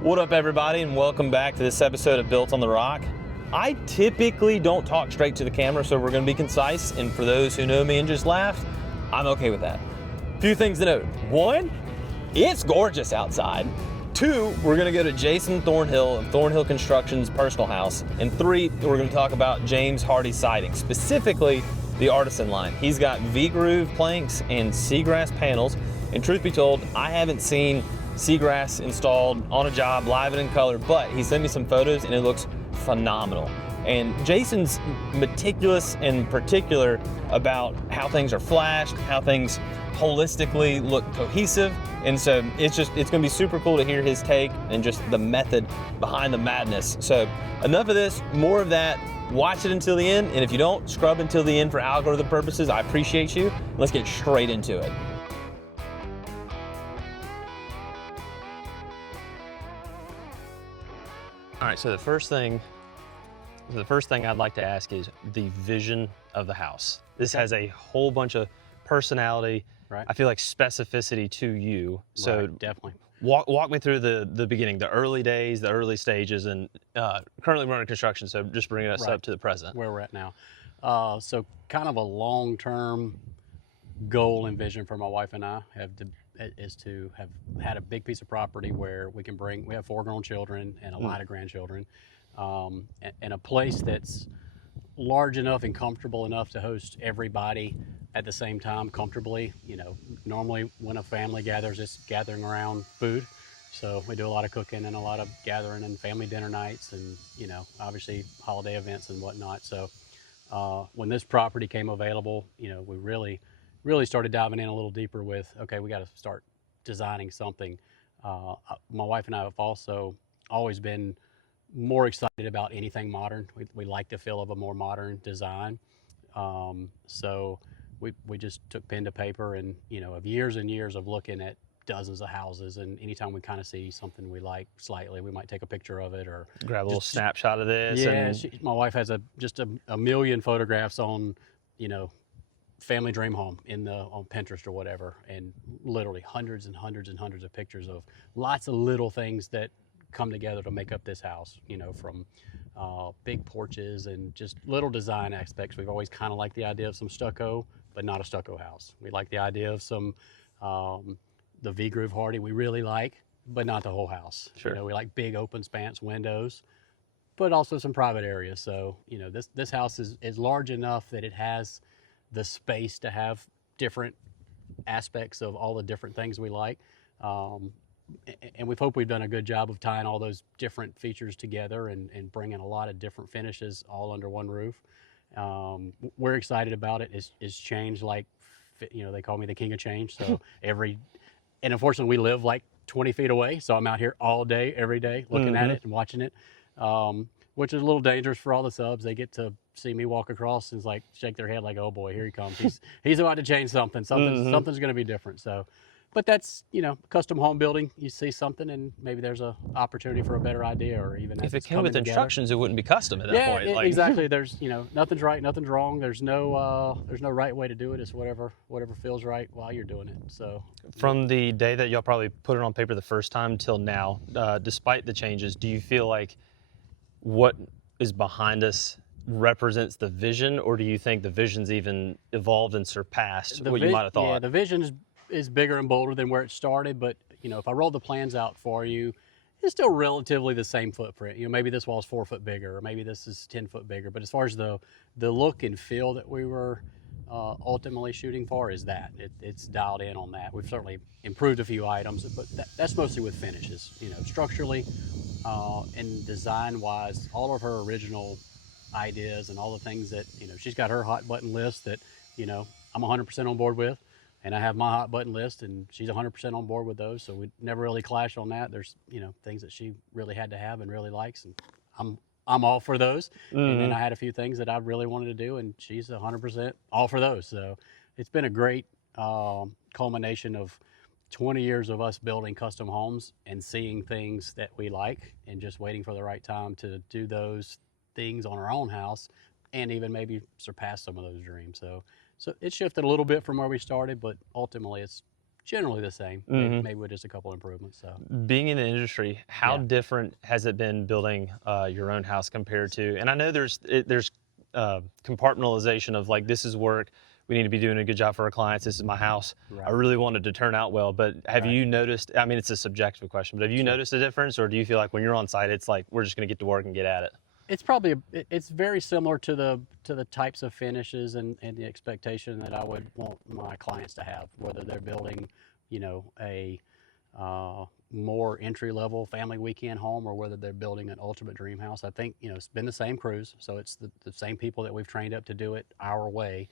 What up, everybody, and welcome back to this episode of Built on the Rock. I typically don't talk straight to the camera, so we're going to be concise, and for those who know me and just laughed, I'm okay with that. A few things to note. One, it's gorgeous outside. Two, we're going to go to Jason Thornhill of Thornhill Construction's personal house. And three, we're going to talk about James Hardie siding, specifically the Artisan Line. He's got V-groove planks and seagrass panels, and truth be told, I haven't seen seagrass installed on a job live and in color, but he sent me some photos and it looks phenomenal. And Jason's meticulous and particular about how things are flashed, how things holistically look cohesive. And so it's gonna be super cool to hear his take and just the method behind the madness. So enough of this, more of that. Watch it until the end, and if you don't, scrub until the end for algorithm purposes. I appreciate you. Let's get straight into it. All right, so the first thing I'd like to ask is the vision of the house. This has a whole bunch of personality. Right. I feel like specificity to you. So right, definitely. Walk me through the beginning, the early days, the early stages, and currently running construction, so just bringing us up to the present. Where we're at now. So kind of a long-term goal and vision for my wife and I is to have had a big piece of property where we have 4 grown children and a lot of grandchildren, and a place that's large enough and comfortable enough to host everybody at the same time comfortably. You know, normally when a family gathers, it's gathering around food. So we do a lot of cooking and a lot of gathering and family dinner nights and, you know, obviously holiday events and whatnot. So when this property came available, you know, we really started diving in a little deeper with, okay, we got to start designing something. My wife and I have also always been more excited about anything modern. We like the feel of a more modern design. So we just took pen to paper and, you know, of years and years of looking at dozens of houses, and anytime we kind of see something we like slightly, we might take a picture of it or grab a little snapshot of this. Yeah, my wife has just a million photographs on, you know, family dream home on Pinterest or whatever, and literally hundreds and hundreds and hundreds of pictures of lots of little things that come together to make up this house, you know, from big porches and just little design aspects. We've always kind of liked the idea of some stucco, but not a stucco house. We like the idea of some the V-groove Hardie we really like, but not the whole house. Sure. You know, we like big open spans windows, but also some private areas. So, you know, this house is large enough that it has the space to have different aspects of all the different things we like. And we hope we've done a good job of tying all those different features together and bringing a lot of different finishes all under one roof. We're excited about it. It's changed, like, you know, they call me the king of change. So and unfortunately we live like 20 feet away. So I'm out here all day, every day, looking at it and watching it, which is a little dangerous for all the subs. They get to see me walk across and like shake their head like, oh boy, here he comes. He's about to change something. Something's going to be different. So, but that's, you know, custom home building. You see something and maybe there's a opportunity for a better idea, or even if it came with instructions, it wouldn't be custom at that point. Yeah, exactly. There's, you know, nothing's right, nothing's wrong. There's no right way to do it. It's whatever feels right while you're doing it. So from the day that y'all probably put it on paper the first time till now, despite the changes, do you feel like what is behind us represents the vision, or do you think the vision's even evolved and surpassed what you might have thought? Yeah, the vision is bigger and bolder than where it started, but, you know, if I roll the plans out for you, it's still relatively the same footprint. You know, maybe this wall's 4 foot bigger, or maybe this is 10 foot bigger, but as far as the look and feel that we were ultimately shooting for is that. It's dialed in on that. We've certainly improved a few items, but that's mostly with finishes. You know, structurally and design-wise, all of her original ideas and all the things that, you know, she's got her hot button list that, you know, I'm 100% on board with, and I have my hot button list and she's 100% on board with those, so we never really clash on that. There's, you know, things that she really had to have and really likes, and I'm all for those. And then I had a few things that I really wanted to do, and she's 100% all for those. So it's been a great culmination of 20 years of us building custom homes and seeing things that we like and just waiting for the right time to do those things on our own house and even maybe surpass some of those dreams. So it shifted a little bit from where we started, but ultimately it's generally the same, maybe with just a couple improvements. So Being in the industry, how Yeah. different has it been building your own house compared to? And I know there's compartmentalization of like, this is work. We need to be doing a good job for our clients. This is my house. I Right. really want it to turn out well. But have Right. you noticed? I mean, it's a subjective question, but have you Sure. noticed a difference, or do you feel like when you're on site, it's like we're just going to get to work and get at it? It's probably it's very similar to the types of finishes and the expectation that I would want my clients to have, whether they're building, a more entry level family weekend home, or whether they're building an ultimate dream house. I think it's been the same crews, so it's the same people that we've trained up to do it our way.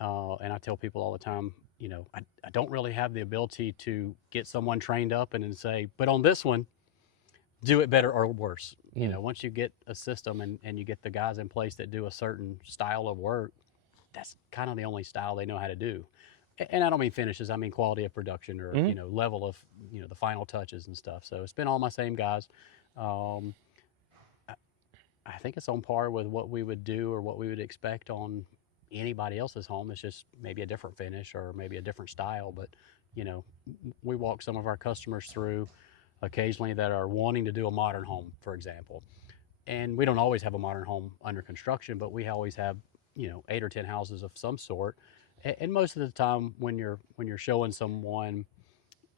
And I tell people all the time, I don't really have the ability to get someone trained up and then say, but on this one, do it better or worse. Once you get a system and you get the guys in place that do a certain style of work, that's kind of the only style they know how to do. And I don't mean finishes, I mean quality of production, or level of the final touches and stuff. So it's been all my same guys. I think it's on par with what we would do or what we would expect on anybody else's home. It's just maybe a different finish or maybe a different style. But we walk some of our customers through occasionally that are wanting to do a modern home, for example. And we don't always have a modern home under construction, but we always have 8 or 10 houses of some sort. And most of the time, when you're showing someone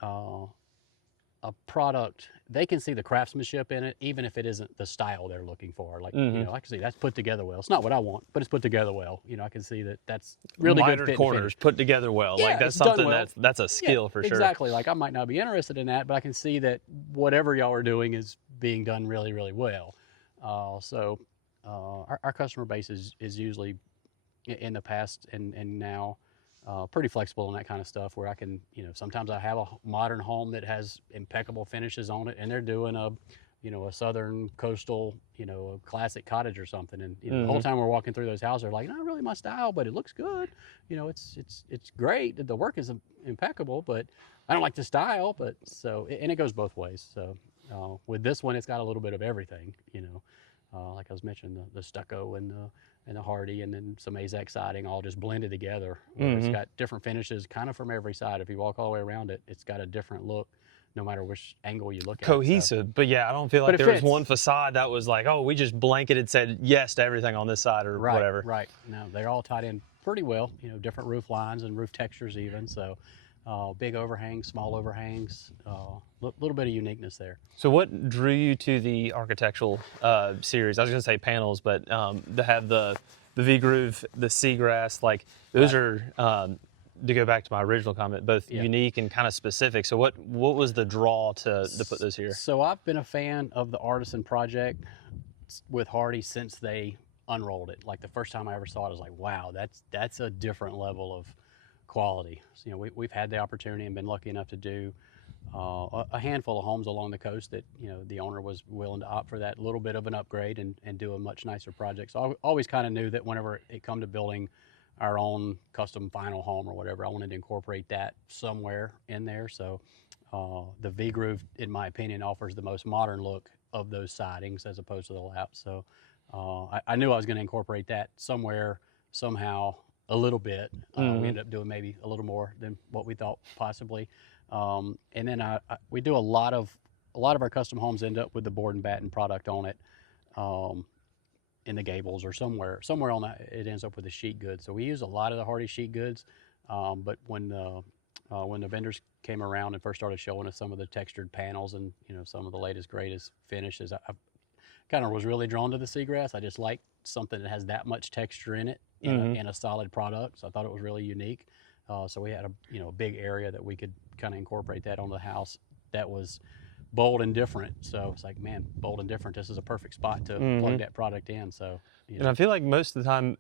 a product, they can see the craftsmanship in it, even if it isn't the style they're looking for. Like, I can see that's put together well. It's not what I want, but it's put together well. I can see that that's really good fit and corners finish. put together well. Yeah, Like that's it's done something well. that's a skill for sure. Exactly. Like I might not be interested in that, but I can see that whatever y'all are doing is being done really, really well. So our customer base is usually in the past and now pretty flexible on that kind of stuff, where I can, sometimes I have a modern home that has impeccable finishes on it, and they're doing a southern coastal, a classic cottage or something. And the whole time we're walking through those houses, they're like, not really my style, but it looks good. It's great. The work is impeccable, but I don't like the style. But and it goes both ways. So with this one, it's got a little bit of everything, like I was mentioning, the stucco and the Hardie, and then some AZEK siding, all just blended together. It's got different finishes kind of from every side. If you walk all the way around it, it's got a different look no matter which angle you look at. Cohesive. So. But yeah, I don't feel like there was fits. one facade that was like, oh, we just blanketed said yes to everything on this side or whatever. Right. No, they're all tied in pretty well, different roof lines and roof textures even. So big overhangs, small overhangs, little bit of uniqueness there. So what drew you to the architectural series? I was going to say panels, but to have the V-groove, the seagrass, like those are, to go back to my original comment, both unique and kind of specific. So what was the draw to put those here? So I've been a fan of the Artisan project with Hardie since they unrolled it. Like the first time I ever saw it, I was like, wow, that's a different level of quality. So, we've had the opportunity and been lucky enough to do a handful of homes along the coast that the owner was willing to opt for that little bit of an upgrade and do a much nicer project. So I always kind of knew that whenever it come to building our own custom final home or whatever, I wanted to incorporate that somewhere in there. So the V-groove, in my opinion, offers the most modern look of those sidings as opposed to the lap. So I knew I was going to incorporate that somewhere, somehow, a little bit. We ended up doing maybe a little more than what we thought possibly. And then we do a lot of our custom homes end up with the board and batten product on it, in the gables or somewhere on that it ends up with the sheet goods. So we use a lot of the Hardie sheet goods. But when the vendors came around and first started showing us some of the textured panels and some of the latest greatest finishes, I kind of was really drawn to the seagrass. I just like something that has that much texture in it in a solid product. So I thought it was really unique. So we had a big area that we could kind of incorporate that on the house that was bold and different. So it's like, man, bold and different. This is a perfect spot to plug that product in. So. And I feel like most of the time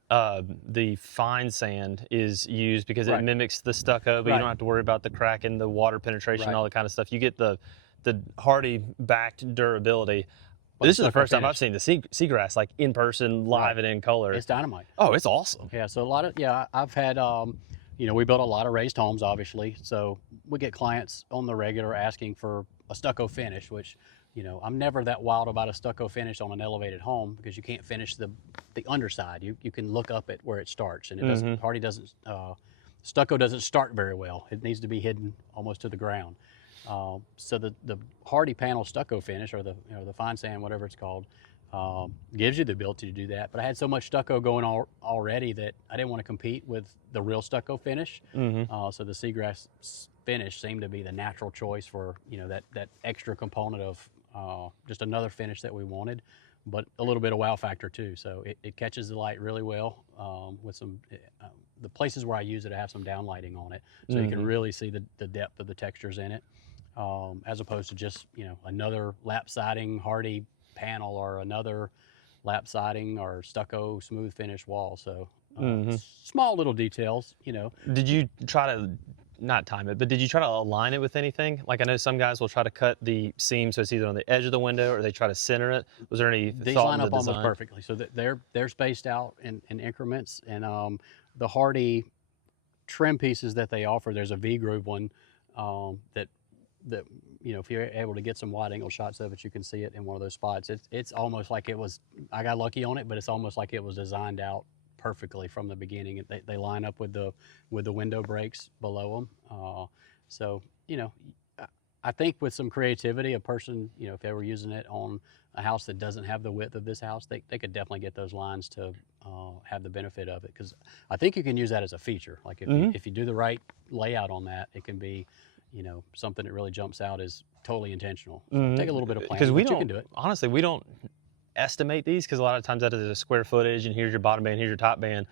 the fine sand is used because it mimics the stucco, but you don't have to worry about the crack and the water penetration and all that kind of stuff. You get the Hardie backed durability. This is the first time I've seen the seagrass like in person, live and in color. It's dynamite. Oh, it's awesome. Yeah, so I've had, we built a lot of raised homes, obviously. So we get clients on the regular asking for a stucco finish, which, I'm never that wild about a stucco finish on an elevated home because you can't finish the underside. You can look up at where it starts, and it doesn't. Hardie doesn't stucco doesn't start very well. It needs to be hidden almost to the ground. So the Hardie panel stucco finish, or the the fine sand, whatever it's called, gives you the ability to do that. But I had so much stucco going already that I didn't want to compete with the real stucco finish. So the seagrass finish seemed to be the natural choice for that extra component of just another finish that we wanted, but a little bit of wow factor too. So it catches the light really well with some. The places where I use it, I have some downlighting on it, so you can really see the depth of the textures in it, as opposed to just another lap siding Hardie panel or another lap siding or stucco smooth finish wall. So small little details. Did you try to not time it, but did you try to align it with anything? Like, I know some guys will try to cut the seam so it's either on the edge of the window or they try to center it. Was there any These thought line in up the almost design? perfectly, so that they're spaced out in increments. And the Hardie trim pieces that they offer, there's a V groove one that if you're able to get some wide angle shots of it, you can see it in one of those spots. It's almost like it was, I got lucky on it, but it's almost like it was designed out perfectly from the beginning. They line up with the window breaks below them. So I think with some creativity, a person, if they were using it on a house that doesn't have the width of this house, they could definitely get those lines to have the benefit of it. Because I think you can use that as a feature. Like if you do the right layout on that, it can be, something that really jumps out as totally intentional. So take a little bit of planning, but you can do it. Honestly, we don't estimate these because a lot of times that is a square footage, and here's your bottom band, here's your top band.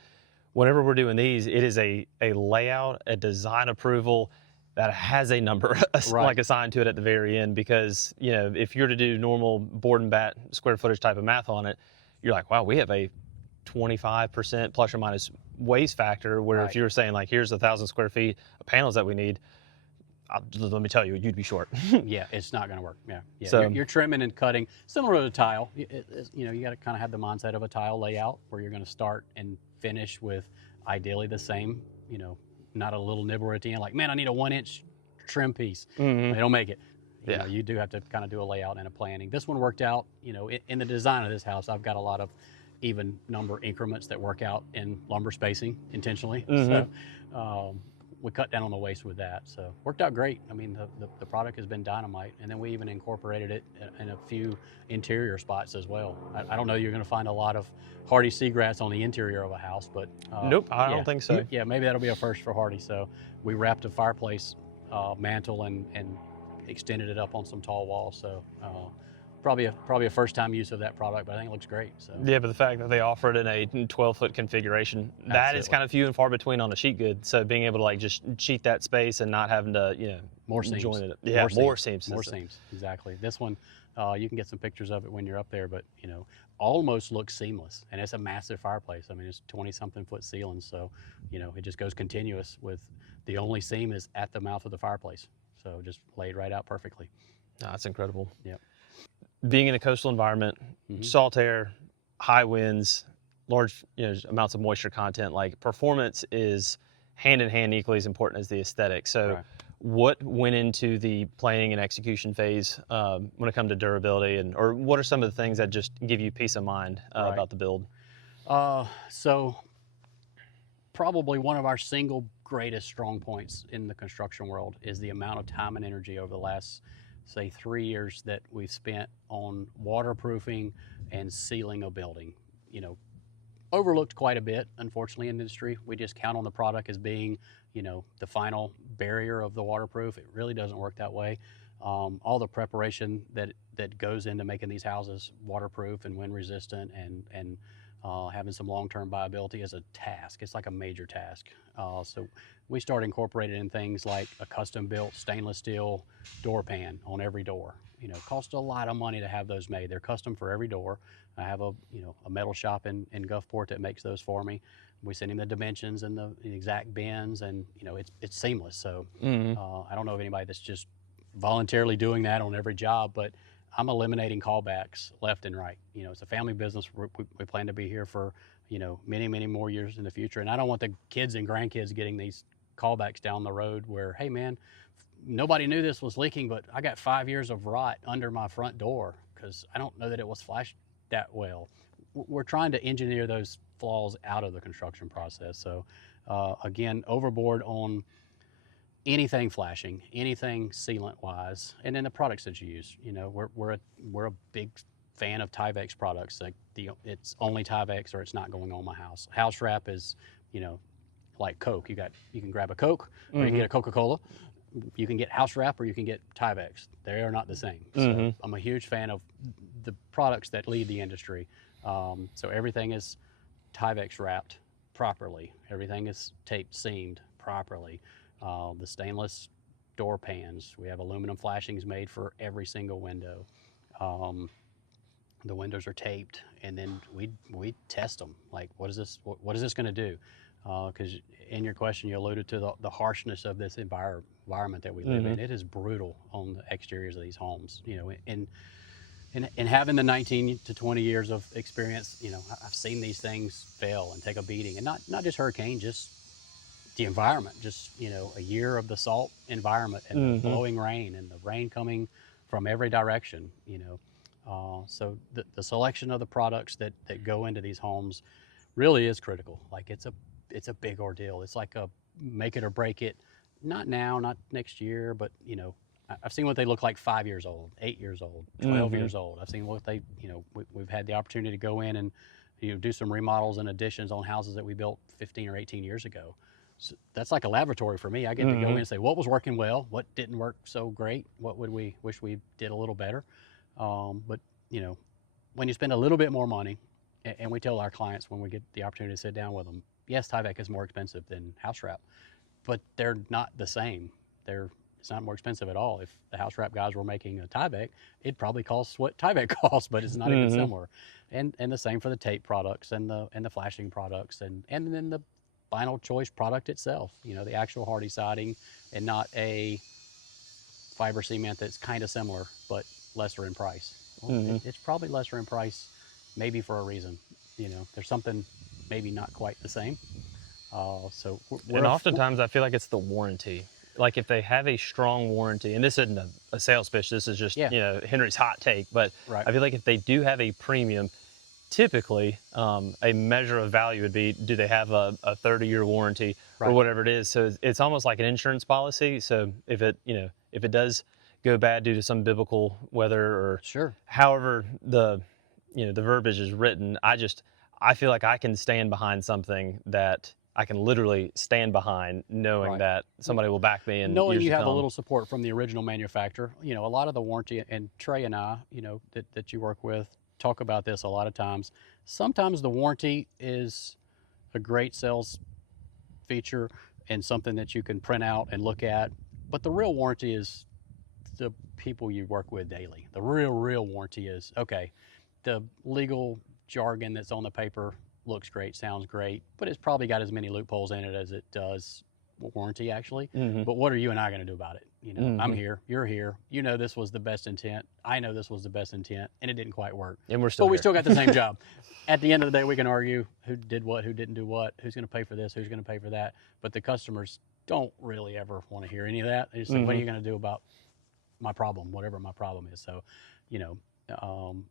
Whenever we're doing these, it is a layout, a design approval that has a number like assigned to it at the very end, because if you're to do normal board and bat square footage type of math on it, you're like, wow, we have a 25% plus or minus waste factor, where if you were saying like, here's 1,000 square feet of panels that we need, let me tell you, you'd be short. Yeah, it's not going to work. Yeah. So you're trimming and cutting similar to tile. You got to kind of have the mindset of a tile layout, where you're going to start and finish with ideally the same, not a little nibble at the end, like, man, I need a 1-inch trim piece. They don't make it. You do have to kind of do a layout and a planning. This one worked out, in the design of this house, I've got a lot of even number increments that work out in lumber spacing intentionally. So we cut down on the waste with that. So worked out great. I mean, the product has been dynamite. And then we even incorporated it in a few interior spots as well. I don't know you're going to find a lot of Hardie seagrass on the interior of a house, but nope, I don't think so. Yeah, maybe that'll be a first for Hardie. So we wrapped a fireplace mantle and extended it up on some tall walls. So probably a first time use of that product, but I think it looks great. So yeah, but the fact that they offer it in a 12-foot configuration, that is kind of few and far between on a sheet good. So being able to like just sheet that space and not having to more seams. Join it. Yeah, more seams. More seams. Exactly. This one, you can get some pictures of it when you're up there, but almost looks seamless. And it's a massive fireplace. I mean, it's 20-something foot ceiling, so it just goes continuous with the only seam is at the mouth of the fireplace. So just laid right out perfectly. No, that's incredible. Yep. Being in a coastal environment, salt air, high winds, large amounts of moisture content, like performance is hand in hand equally as important as the aesthetic. So what went into the planning and execution phase when it comes to durability, or what are some of the things that just give you peace of mind about the build? So probably one of our single greatest strong points in the construction world is the amount of time and energy over the last, say, 3 years that we've spent on waterproofing and sealing a building. Overlooked quite a bit, unfortunately, in the industry. We just count on the product as being, the final barrier of the waterproof. It really doesn't work that way. All the preparation that goes into making these houses waterproof and wind resistant and having some long-term viability is a task. It's like a major task. So we started incorporating in things like a custom-built stainless steel door pan on every door. It costs a lot of money to have those made. They're custom for every door. I have a metal shop in Gulfport that makes those for me. We send him the dimensions and the exact bends, and it's seamless. So I don't know of anybody that's just voluntarily doing that on every job, but I'm eliminating callbacks left and right. It's a family business. We plan to be here for many, many more years in the future, and I don't want the kids and grandkids getting these callbacks down the road where, hey man, nobody knew this was leaking, but I got 5 years of rot under my front door because I don't know that it was flashed that well. We're trying to engineer those flaws out of the construction process. So Again, overboard on anything flashing, anything sealant wise, and then the products that you use. You know, we're a big fan of Tyvek products. Like it's only Tyvek or it's not going on my house. House wrap is, you know, like Coke. You can grab a Coke or you can get a Coca-Cola. You can get house wrap or you can get Tyvek. They are not the same. So I'm a huge fan of the products that lead the industry. So everything is Tyvek wrapped properly. Everything is tape seamed properly. The stainless door pans, we have aluminum flashings made for every single window. The windows are taped, and then we test them. Like, what is this going to do? Because in your question, you alluded to the harshness of this environment that we live in. It is brutal on the exteriors of these homes. You know, and having the 19 to 20 years of experience, you know, I've seen these things fail and take a beating, and not just hurricane, just the environment, just, you know, a year of the salt environment and the blowing rain and the rain coming from every direction, you know. So the selection of the products that go into these homes really is critical. Like it's a big ordeal. It's like a make it or break it, not now, not next year, but, you know, I've seen what they look like 5 years old, 8 years old, 12 years old. I've seen what they, you know, we've had the opportunity to go in and, you know, do some remodels and additions on houses that we built 15 or 18 years ago. So that's like a laboratory for me. I get to go in and say, what was working well? What didn't work so great? What would we wish we did a little better? But, you know, when you spend a little bit more money, and we tell our clients when we get the opportunity to sit down with them, yes, Tyvek is more expensive than house wrap, but they're not the same. It's not more expensive at all. If the house wrap guys were making a Tyvek, it probably costs what Tyvek costs, but it's not even similar. And the same for the tape products and the flashing products and then the final choice product itself, you know, the actual Hardie siding and not a fiber cement that's kind of similar but lesser in price. Well, it's probably lesser in price maybe for a reason. You know, there's something maybe not quite the same. So and oftentimes I feel like it's the warranty. Like if they have a strong warranty, and this isn't a sales pitch, this is just, you know, Henry's hot take, but I feel like if they do have a premium, typically a measure of value would be, do they have a 30-year warranty or whatever it is. So it's almost like an insurance policy. So if it does go bad due to some biblical weather or however the verbiage is written, I feel like I can stand behind something that I can literally stand behind, knowing that somebody will back me. And knowing you have a little support from the original manufacturer. You know, a lot of the warranty, and Trey and I, you know, that you work with, talk about this a lot of times. Sometimes the warranty is a great sales feature and something that you can print out and look at, but the real warranty is the people you work with daily. The real warranty is, okay, the legal jargon that's on the paper looks great, sounds great, but it's probably got as many loopholes in it as it does warranty actually. But what are you and I going to do about it? You know, I'm here, you're here. You know, this was the best intent. I know this was the best intent, and it didn't quite work. And we still got the same job. At the end of the day, we can argue who did what, who didn't do what, who's going to pay for this, who's going to pay for that. But the customers don't really ever want to hear any of that. They just say, what are you going to do about my problem, whatever my problem is? So, you know,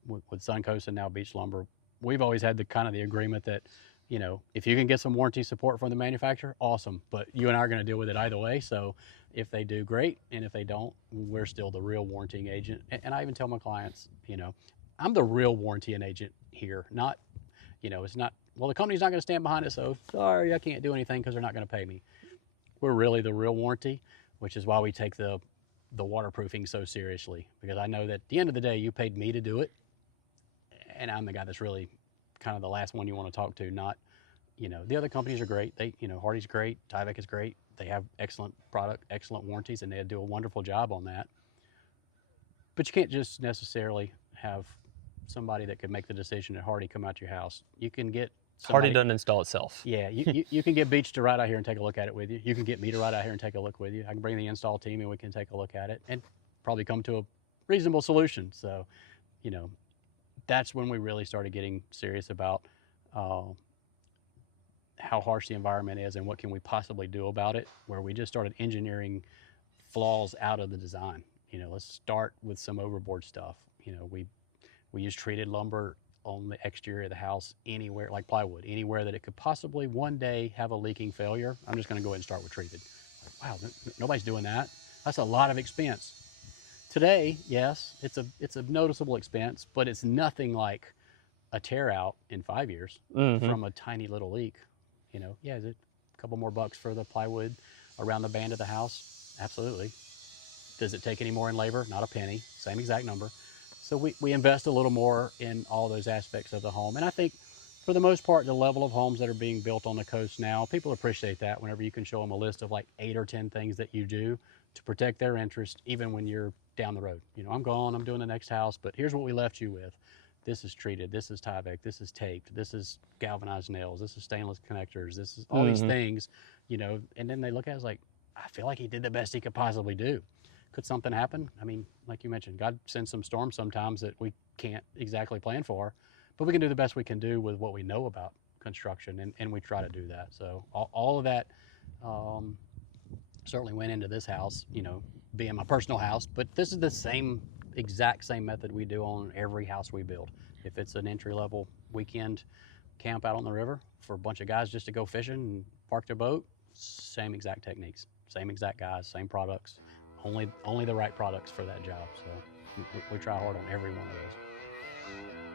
with Suncoast and now Beach Lumber, we've always had the agreement that, you know, if you can get some warranty support from the manufacturer, awesome. But you and I are going to deal with it either way. So if they do, great. And if they don't, we're still the real warranting agent. And I even tell my clients, you know, I'm the real warranting agent here. Not, you know, it's not, well, the company's not going to stand behind it, so sorry, I can't do anything because they're not going to pay me. We're really the real warranty, which is why we take the waterproofing so seriously, because I know that at the end of the day, you paid me to do it. And I'm the guy that's really kind of the last one you want to talk to, not, you know, the other companies are great. They, you know, Hardie's great, Tyvek is great. They have excellent product, excellent warranties, and they do a wonderful job on that. But you can't just necessarily have somebody that could make the decision at Hardie come out to your house. You can get somebody, Hardie doesn't install itself. Yeah, you can get Beach to ride out here and take a look at it with you. You can get me to ride out here and take a look with you. I can bring the install team and we can take a look at it and probably come to a reasonable solution. So, you know, that's when we really started getting serious about how harsh the environment is and what can we possibly do about it, where we just started engineering flaws out of the design. You know, let's start with some overboard stuff. You know, we use treated lumber on the exterior of the house anywhere, like plywood, anywhere that it could possibly one day have a leaking failure, I'm just gonna go ahead and start with treated. Like, wow, nobody's doing that. That's a lot of expense. Today, yes, it's a noticeable expense, but it's nothing like a tear out in 5 years from a tiny little leak. You know, yeah, is it a couple more bucks for the plywood around the band of the house? Absolutely. Does it take any more in labor? Not a penny, same exact number. So we invest a little more in all those aspects of the home. And I think for the most part, the level of homes that are being built on the coast now, people appreciate that whenever you can show them a list of like 8 or 10 things that you do to protect their interest, even when you're down the road. You know, I'm gone, I'm doing the next house, but here's what we left you with. This is treated, this is Tyvek, this is taped, this is galvanized nails, this is stainless connectors, this is all these things, you know, and then they look at it as like, I feel like he did the best he could possibly do. Could something happen? I mean, like you mentioned, God sends some storms sometimes that we can't exactly plan for, but we can do the best we can do with what we know about construction, and we try to do that. So all of that certainly went into this house, you know, being my personal house, but this is the exact same method we do on every house we build. If it's an entry-level weekend camp out on the river for a bunch of guys just to go fishing and park their boat, same exact techniques, same exact guys, same products, only the right products for that job. So we try hard on every one of those.